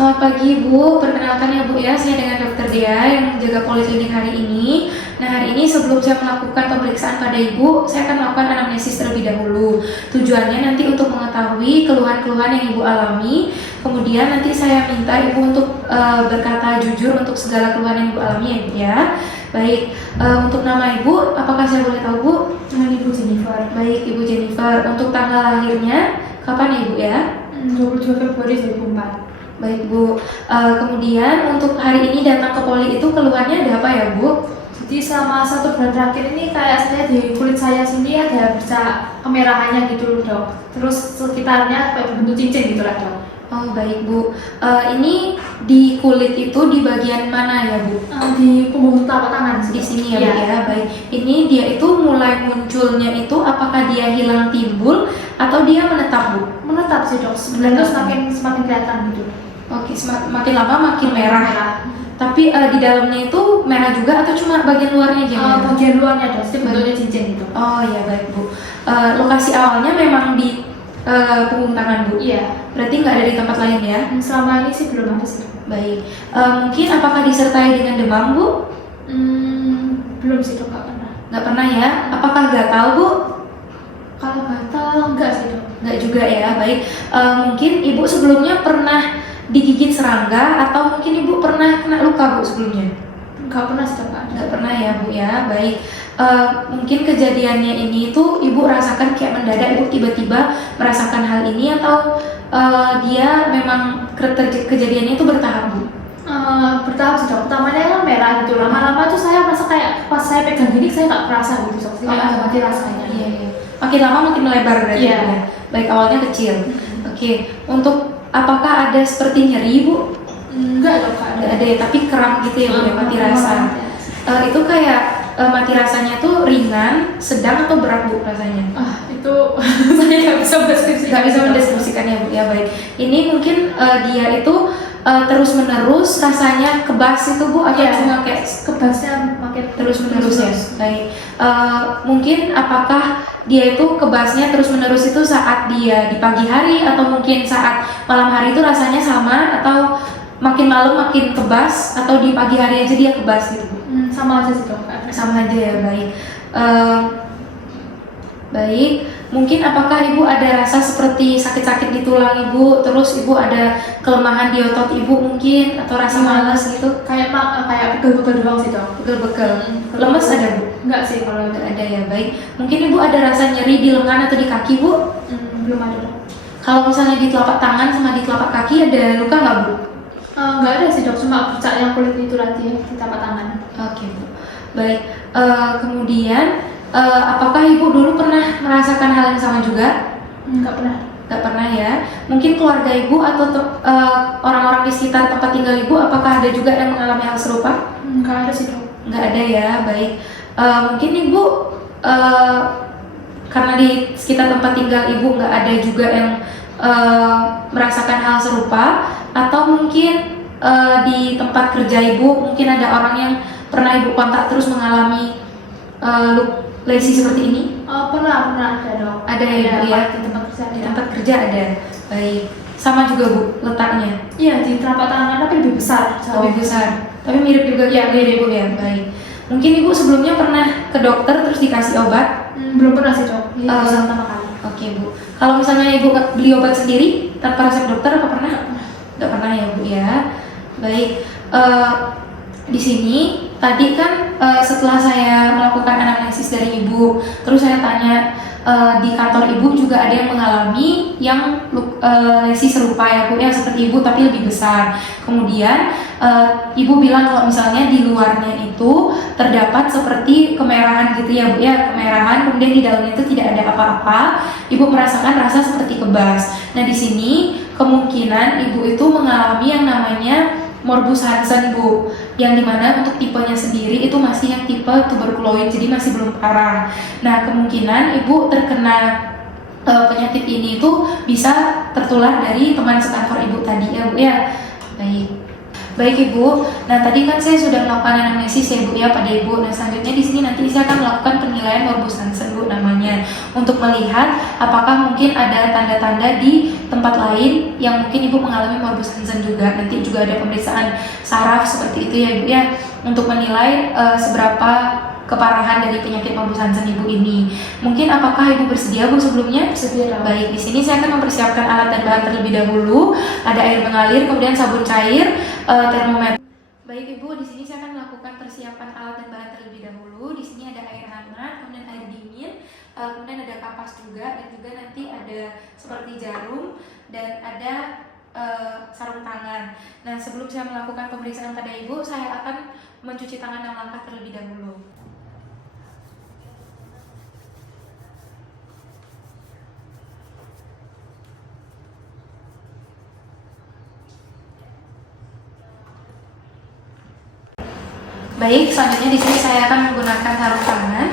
Selamat pagi Bu, perkenalkan ya Bu ya, saya dengan Dokter Dea yang menjaga poliklinik hari ini. Nah hari ini sebelum saya melakukan pemeriksaan pada Ibu, saya akan melakukan anamnesis terlebih dahulu. Tujuannya nanti untuk mengetahui keluhan-keluhan yang Ibu alami. Kemudian nanti saya minta Ibu untuk berkata jujur untuk segala keluhan yang Ibu alami ya Ibu ya. Baik, untuk nama Ibu, apakah saya boleh tahu Bu? Nama Ibu Jennifer. Baik Ibu Jennifer, untuk tanggal lahirnya kapan ya Ibu ya? 22 Februari 2004. Baik Bu, kemudian untuk hari ini datang ke poli itu keluhannya ada apa ya Bu? Jadi selama 1 bulan terakhir ini kayak saya di kulit saya sini ada bercak kemerahannya gitu loh dok. Terus sekitarnya kayak bentuk cincin gitu lah dok. Oh baik Bu, ini di kulit itu di bagian mana ya Bu? Di punggung telapak tangan Di sini ya Bu Iya. ya, baik. Ini dia itu mulai munculnya itu apakah dia hilang timbul atau dia menetap Bu? Menetap sih dok. Sebenarnya semakin kelihatan gitu. Oke, makin lama makin merah. Tapi di dalamnya itu merah juga atau cuma bagian luarnya aja merah? Bagian luarnya dok, jadi bentuknya cincin gitu. Oh ya baik Bu. Lokasi awalnya memang di punggung tangan Bu. Iya. Berarti nggak ada di tempat lain ya? Selama ini sih belum ada sih. Baik. Mungkin apakah disertai dengan demam Bu? Belum sih dok, nggak pernah. Nggak pernah ya? Apakah gatal Bu? Kalau gatal enggak sih dok. Nggak juga ya. Baik. Mungkin Ibu sebelumnya pernah digigit serangga atau mungkin Ibu pernah kena luka Bu sebelumnya? Nggak pernah sih dok. Nggak pernah ya Bu ya. Baik. Mungkin kejadiannya ini tuh Ibu rasakan kayak mendadak Ibu tiba-tiba merasakan hal ini atau dia memang kejadiannya itu bertahap Bu? Bertahap sih dok. Pertamanya kan merah gitu. Lama-lama tuh saya merasa kayak pas saya pegang gini saya nggak kerasa gitu dok. Kayak mati rasanya. Iya, iya. Makin lama makin melebar berarti Iya. Bu ya. Baik, awalnya kecil. Oke. Untuk apakah ada seperti nyeri Bu? Enggak dok. Nggak ada ya, tapi kram gitu ya Bu ya, mati rasa. Itu kayak mati rasanya tuh ringan, sedang atau berat Bu rasanya? Itu saya nggak bisa mendeskripsikan. Nggak bisa mendeskripsikannya Bu ya, baik. Ini mungkin dia itu terus menerus rasanya kebas itu Bu atau Iya. cuma kayak Kebasnya makin terus menerus ya? Baik. Mungkin apakah dia itu kebasnya terus menerus itu saat dia di pagi hari atau mungkin saat malam hari itu rasanya sama atau makin malam makin kebas atau di pagi hari aja dia kebas gitu Bu? Sama aja sih dok. Sama aja ya, baik. Baik, mungkin apakah Ibu ada rasa seperti sakit-sakit di tulang Ibu, terus Ibu ada kelemahan di otot Ibu mungkin, atau rasa malas gitu? Kayak pegel-pegel doang sih dok. Pegel-pegel. Lemes ada Bu? Enggak sih kalau Nggak ada ya, baik. Mungkin Ibu ada rasa nyeri di lengan atau di kaki Bu? belum ada dok. Kalau misalnya di telapak tangan sama di telapak kaki ada luka nggak Bu? Enggak ada sih dok, cuma bercak yang kulit itu tadi ya, di telapak tangan. Oke Bu. Baik, kemudian apakah Ibu dulu pernah merasakan hal yang sama juga? Enggak pernah. Nggak pernah ya. Mungkin keluarga Ibu atau orang-orang di sekitar tempat tinggal Ibu, apakah ada juga yang mengalami hal serupa? Enggak ada sih dok. Nggak ada ya, baik. Mungkin Ibu karena di sekitar tempat tinggal Ibu nggak ada juga yang merasakan hal serupa, atau mungkin di tempat kerja Ibu mungkin ada orang yang pernah Ibu kontak terus mengalami lesi seperti ini? Pernah ada dok. Ada ya Bu ya? Di tempat kerja. Di tempat kerja ada. Baik. Sama juga Bu letaknya? Iya, di telapak tangan tapi lebih besar. Lebih besar. Tapi mirip juga Iya, mirip Bu ya. Baik. Mungkin Ibu sebelumnya pernah ke dokter terus dikasih obat? Belum pernah sih dok. Ini pertama kali. Oke Bu. Kalau misalnya Ibu beli obat sendiri tanpa resep dokter apa pernah? Nggak pernah ya Bu ya. Baik. Di sini tadi kan setelah saya melakukan anamnesis dari Ibu, terus saya tanya di kantor Ibu juga ada yang mengalami yang lesi serupa ya Bu ya, seperti Ibu tapi lebih besar. Kemudian Ibu bilang kalau misalnya di luarnya itu terdapat seperti kemerahan gitu ya Bu ya, kemerahan, kemudian di dalamnya itu tidak ada apa-apa. Ibu merasakan rasa seperti kebas. Nah di sini kemungkinan Ibu itu mengalami yang namanya morbus Hansen Bu, yang dimana untuk tipenya sendiri itu masih yang tipe tuberkuloid, jadi masih belum parah. Nah kemungkinan Ibu terkena penyakit ini itu bisa tertular dari teman sekantor Ibu tadi ya Bu ya. Baik. Baik Ibu, nah tadi kan saya sudah melakukan anamnesis ya Bu ya pada Ibu. Nah selanjutnya di sini nanti saya akan melakukan penilaian morbus Hansen Bu namanya, untuk melihat apakah mungkin ada tanda-tanda di tempat lain yang mungkin Ibu mengalami morbus Hansen juga. Nanti juga ada pemeriksaan saraf seperti itu ya Ibu ya, untuk menilai seberapa keparahan dari penyakit morbus Hansen Ibu ini. Mungkin apakah Ibu bersedia Bu sebelumnya? Bersedia. Baik, di sini saya akan mempersiapkan alat dan bahan terlebih dahulu. Ada air mengalir, kemudian sabun cair, termometer. Baik Ibu, di sini saya akan melakukan persiapan alat dan bahan terlebih dahulu. Di sini ada air hangat, kemudian air dingin, kemudian ada kapas juga, dan juga nanti ada seperti jarum dan ada sarung tangan. Nah, sebelum saya melakukan pemeriksaan pada Ibu, saya akan mencuci tangan 6 langkah terlebih dahulu. Baik, selanjutnya di sini saya akan menggunakan sarung tangan.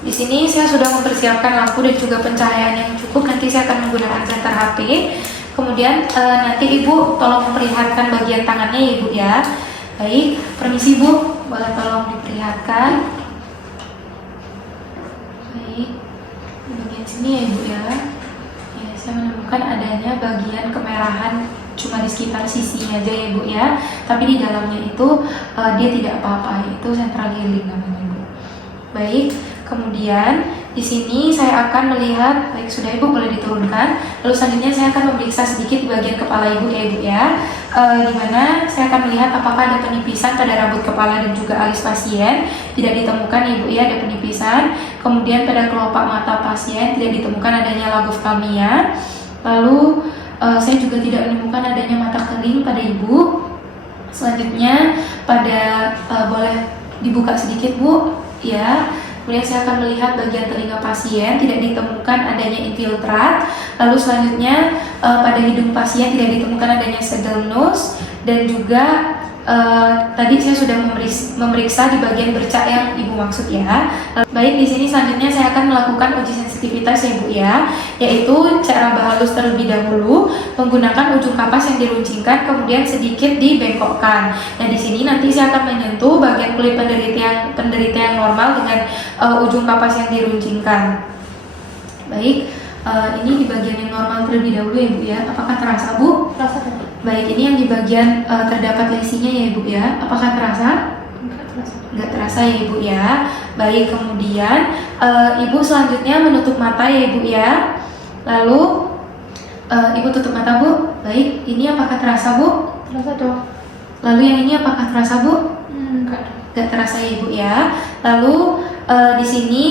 Di sini saya sudah mempersiapkan lampu dan juga pencahayaan yang cukup. Nanti saya akan menggunakan senter HP. Kemudian nanti Ibu tolong memperlihatkan bagian tangannya ya Ibu ya. Baik, permisi Bu, boleh tolong diperlihatkan. Baik, di bagian sini ya Ibu ya. Ya, saya menemukan adanya bagian kemerahan cuma di sekitar sisinya aja ya Ibu ya. Tapi di dalamnya itu dia tidak apa-apa, itu sentral healing namanya Ibu. Baik, kemudian di sini saya akan melihat, baik sudah Ibu boleh diturunkan. Lalu selanjutnya saya akan memeriksa sedikit di bagian kepala Ibu ya Ibu ya. Di mana saya akan melihat apakah ada penipisan pada rambut kepala dan juga alis pasien. Tidak ditemukan ya Ibu ya, ada penipisan. Kemudian pada kelopak mata pasien tidak ditemukan adanya lagoftalmia. Lalu saya juga tidak menemukan adanya mata kering pada Ibu. Selanjutnya pada boleh dibuka sedikit Bu ya. Kemudian saya akan melihat bagian telinga pasien, tidak ditemukan adanya infiltrat. Lalu selanjutnya pada hidung pasien tidak ditemukan adanya saddle nose. Dan juga tadi saya sudah memeriksa di bagian bercak yang Ibu maksud ya. Baik, di sini selanjutnya saya akan melakukan uji sensitivitas ya Bu ya, yaitu cek raba halus terlebih dahulu menggunakan ujung kapas yang diruncingkan kemudian sedikit dibengkokkan. Nah, di sini nanti saya akan menyentuh bagian kulit penderita yang normal dengan ujung kapas yang diruncingkan. Baik, ini di bagian yang normal terlebih dahulu ya Bu ya. Apakah terasa Bu? Terasa tadi. Baik, ini yang di bagian terdapat lesinya ya Ibu ya. Apakah terasa? Enggak terasa. Enggak terasa ya Ibu ya. Baik, kemudian Ibu selanjutnya menutup mata ya Ibu ya. Lalu Ibu tutup mata Bu. Baik, ini apakah terasa Bu? Terasa dong. Lalu yang ini apakah terasa Bu? Enggak. Enggak terasa ya Ibu ya. Lalu di sini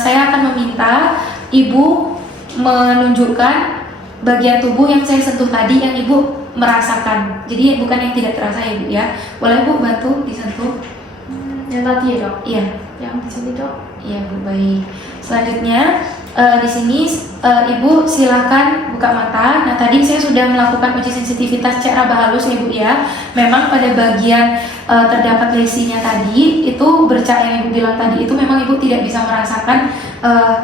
saya akan meminta Ibu menunjukkan bagian tubuh yang saya sentuh tadi yang Ibu merasakan. Jadi bukan yang tidak terasa ya Ibu ya. Boleh Bu bantu disentuh? Yang tadi ya Dok? Iya. Yang di sini Dok? Iya Bu, baik. Selanjutnya di sini Ibu silakan buka mata. Nah, tadi saya sudah melakukan uji sensitivitas cek raba halus ya Bu ya. Memang pada bagian terdapat lesinya tadi itu bercak yang Ibu bilang tadi itu memang Ibu tidak bisa merasakan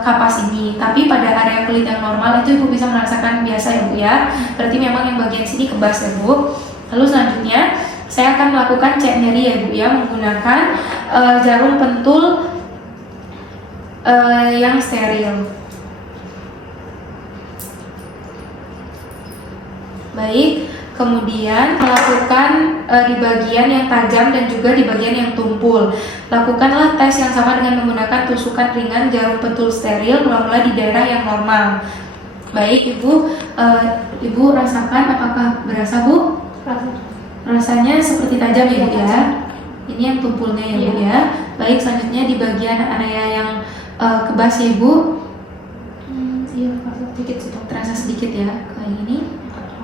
kapas ini. Tapi pada area kulit yang normal itu Ibu bisa merasakan biasa ya Bu ya. Berarti memang yang bagian sini kebas ya Bu. Lalu selanjutnya saya akan melakukan cek nyeri ya Bu ya menggunakan jarum pentul yang steril. Baik, kemudian melakukan di bagian yang tajam dan juga di bagian yang tumpul. Lakukanlah tes yang sama dengan menggunakan tusukan ringan jarum pentul steril mula-mula di daerah yang normal. Baik, Ibu rasakan apakah berasa Bu? Rasanya seperti tajam ya Bu ya. Ini yang tumpulnya ya Bu ya. Baik, selanjutnya di bagian area yang kebas ya Bu. Iya, terasa sedikit sih Dok. Terasa sedikit ya kayak ini.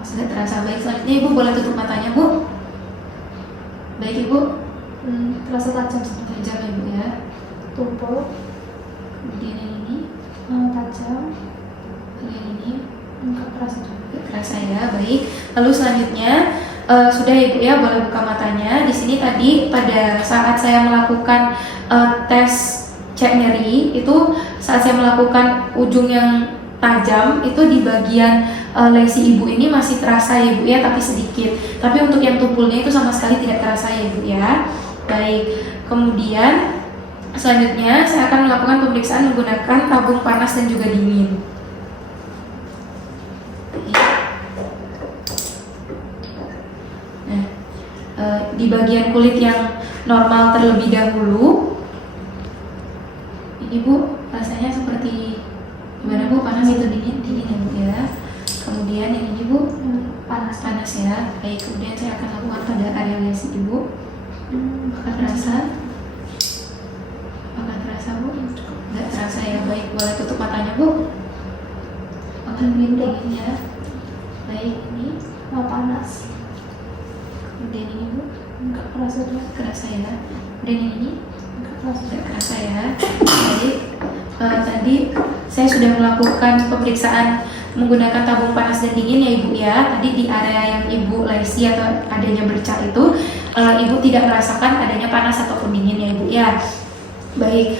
Sudah terasa. Baik, selanjutnya Ibu boleh tutup matanya Bu. Baik Ibu. Terasa tajam sih. Tajam ya Bu ya. Tumpul. Kemudian yang ini Tajam. yang ini Enggak kerasa. Nggak terasa ya, baik. Lalu selanjutnya sudah ya Ibu ya, boleh buka matanya. Di sini tadi pada saat saya melakukan tes cek nyeri itu, saat saya melakukan ujung yang tajam itu di bagian lesi Ibu ini masih terasa ya Ibu ya, tapi sedikit. Tapi untuk yang tumpulnya itu sama sekali tidak terasa ya Ibu ya. Baik. Kemudian selanjutnya saya akan melakukan pemeriksaan menggunakan tabung panas dan juga dingin. Di bagian kulit yang normal terlebih dahulu, ini Bu rasanya seperti gimana Bu? Panas itu dingin ya Bu ya. Kemudian yang ini Bu panas ya. Baik, kemudian saya akan lakukan pada area lesi Ibu. Apakah terasa? Bu? Nggak terasa ya. Baik, boleh tutup matanya Bu. Apakah dingin ya? Baik, ini Panas. kemudian ini Bu. Enggak Kerasa ya. Kemudian yang ini kerasa. kerasa ya. Jadi tadi saya sudah melakukan pemeriksaan menggunakan tabung panas dan dingin ya Ibu ya. Tadi di area yang Ibu lesi atau adanya bercak itu Ibu tidak merasakan adanya panas ataupun dingin ya Ibu ya. Baik,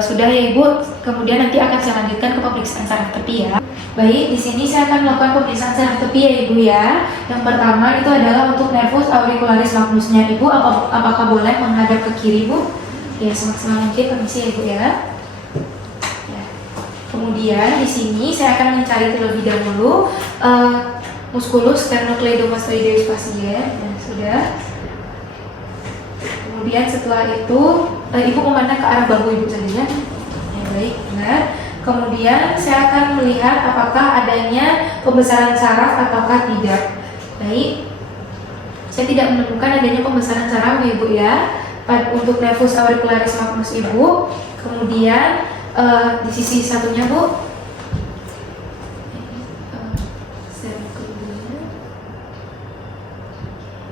sudah ya Ibu. Kemudian nanti akan saya lanjutkan ke pemeriksaan saraf tepi ya. Baik, di sini saya akan melakukan pemeriksaan saraf tepi ya Ibu ya. Yang pertama itu adalah untuk nervus auricularis magnusnya Ibu. Apakah boleh menghadap ke kiri Bu? Ya, semaksimal mungkin. Permisi ya Ibu ya. Kemudian di sini saya akan mencari terlebih dahulu musculus sternocleidomastoideus pasien. Ya, sudah. Kemudian setelah itu Ibu memandang ke arah bahu Ibu saja. Ya, baik, benar. Kemudian saya akan melihat apakah adanya pembesaran saraf ataukah tidak. Baik, saya tidak menemukan adanya pembesaran saraf ya Ibu ya untuk nervus auricularis magnus Ibu. Kemudian di sisi satunya Bu,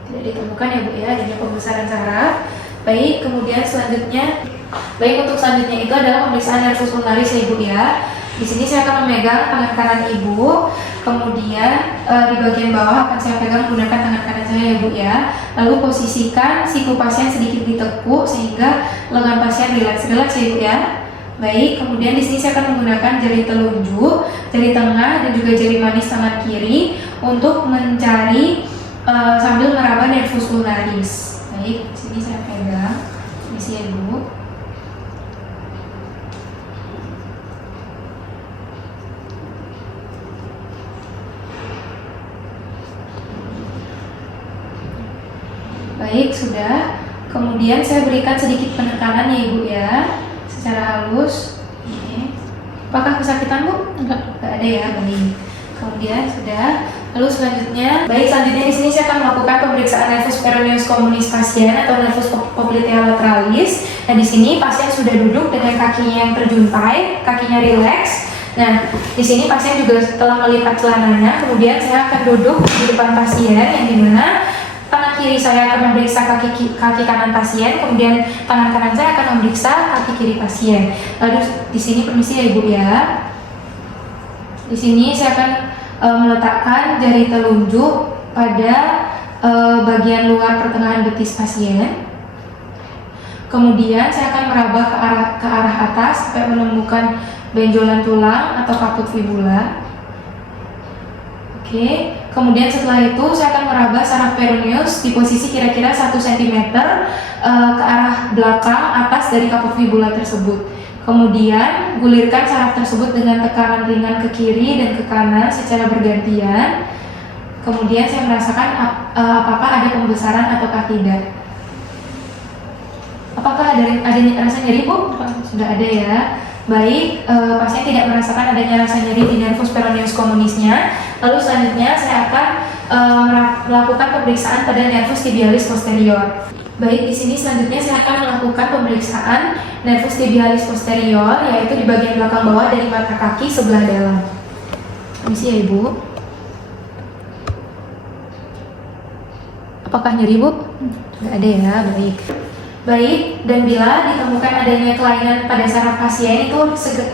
tidak ditemukan ya Bu ya adanya pembesaran saraf. Baik, kemudian selanjutnya, untuk selanjutnya itu adalah pemeriksaan nervus ulnaris ya Ibu ya. Di sini saya akan memegang tangan kanan Ibu, kemudian di bagian bawah akan saya pegang menggunakan tangan kanan saya ya Bu ya. Lalu posisikan siku pasien sedikit ditekuk sehingga lengan pasien rileks ya Ibu ya. Baik, kemudian di sini saya akan menggunakan jari telunjuk, jari tengah dan juga jari manis tangan kiri untuk mencari sambil meraba nervus ulnaris. Baik, di sini saya pegang, permisi ya Ibu. Baik, sudah. Kemudian saya berikan sedikit penekanan ya Ibu ya, secara halus. Ini. Apakah kesakitan Bu? Enggak ada ya, baik. Kemudian sudah. Lalu selanjutnya, di sini saya akan melakukan pemeriksaan nervus peroneus communis pasien atau nervus popliteal lateralis. Nah, di sini pasien sudah duduk dengan kakinya yang terjuntai, kakinya rileks. Nah, di sini pasien juga telah melipat celananya. Kemudian saya akan duduk di depan pasien yang dimana tangan kiri saya akan memeriksa kaki kanan pasien, kemudian tangan kanan saya akan memeriksa kaki kiri pasien. Lalu di sini permisi ya Ibu ya. Di sini saya akan meletakkan jari telunjuk pada bagian luar pertengahan betis pasien. Kemudian saya akan meraba ke arah atas sampai menemukan benjolan tulang atau kaput fibula. Oke. Kemudian setelah itu saya akan meraba saraf peroneus di posisi kira-kira 1 cm ke arah belakang atas dari kaput fibula tersebut. Kemudian gulirkan saraf tersebut dengan tekanan ringan ke kiri dan ke kanan secara bergantian. Kemudian saya merasakan apakah ada pembesaran ataukah tidak. Apakah ada rasa nyeri Bu? Sudah ada ya. Baik, pasien tidak merasakan adanya rasa nyeri di nervus peroneus communisnya. Lalu selanjutnya saya akan melakukan pemeriksaan pada nervus tibialis posterior. Baik, di sini selanjutnya saya akan melakukan pemeriksaan nervus tibialis posterior, yaitu di bagian belakang bawah dari mata kaki sebelah dalam. Permisi ya Ibu. Apakah nyeri Bu? Nggak ada ya, baik. Baik, dan bila ditemukan adanya kelainan pada saraf pasien itu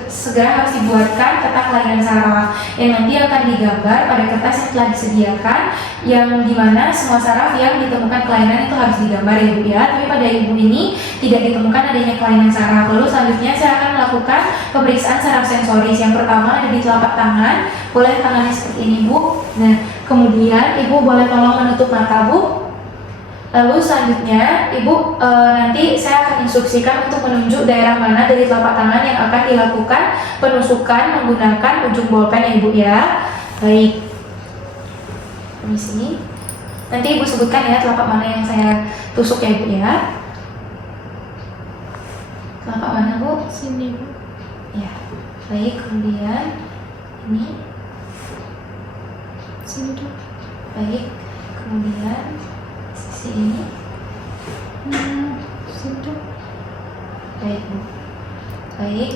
segera harus dibuatkan peta kelainan saraf yang nanti akan digambar pada kertas yang telah disediakan, yang dimana semua saraf yang ditemukan kelainan itu harus digambar ya Bu ya. Tapi pada Ibu ini tidak ditemukan adanya kelainan saraf. Lalu selanjutnya saya akan melakukan pemeriksaan saraf sensoris. Yang pertama ada di telapak tangan, boleh tangannya seperti ini Bu. Nah, kemudian Ibu boleh tolong menutup mata Bu. Lalu selanjutnya Ibu nanti saya akan instruksikan untuk menunjuk daerah mana dari telapak tangan yang akan dilakukan penusukan menggunakan ujung bolpen ya Ibu ya. Baik, permisi. Nanti Ibu sebutkan ya telapak mana yang saya tusuk ya Ibu ya. Telapak mana Bu? Sini Bu. Ya, baik. Kemudian ini, Sini Dok. baik. Kemudian sisi ini. Sini Dok. Baik Bu. Baik,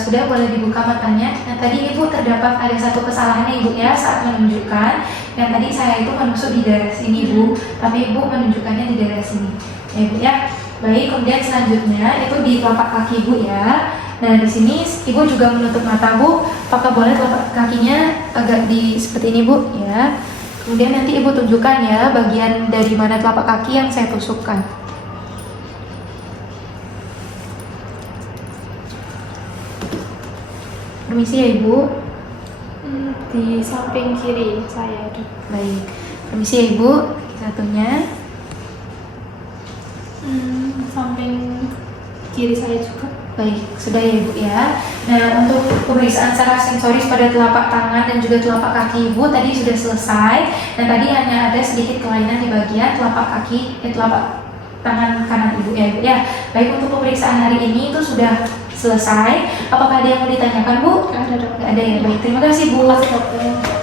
sudah boleh dibuka matanya. Nah tadi Ibu terdapat ada satu kesalahan Ibu ya saat menunjukkan. Yang tadi saya itu menusuk di daerah sini Bu, tapi Ibu menunjukkannya di daerah sini. Ya Ibu ya. Baik, kemudian selanjutnya itu di telapak kaki Ibu ya. Nah di sini Ibu juga menutup mata Bu. Apakah boleh telapak kakinya agak di seperti ini Bu ya. Kemudian nanti Ibu tunjukkan ya bagian dari mana telapak kaki yang saya tusukkan. Permisi ya Ibu. Di samping kiri saya Dok. Baik, permisi ya Ibu. Satunya. Samping kiri saya juga. Baik, sudah ya Ibu ya. Nah, untuk pemeriksaan saraf sensoris pada telapak tangan dan juga telapak kaki Ibu tadi sudah selesai. Dan tadi hanya ada sedikit kelainan di bagian telapak kaki, telapak tangan kanan Ibu ya Ibu ya. Baik, untuk pemeriksaan hari ini itu sudah selesai. Apakah ada yang mau ditanyakan Bu? Ada Dok. Nggak ada ya. Baik, terima kasih Bu. Terima kasih Dokter.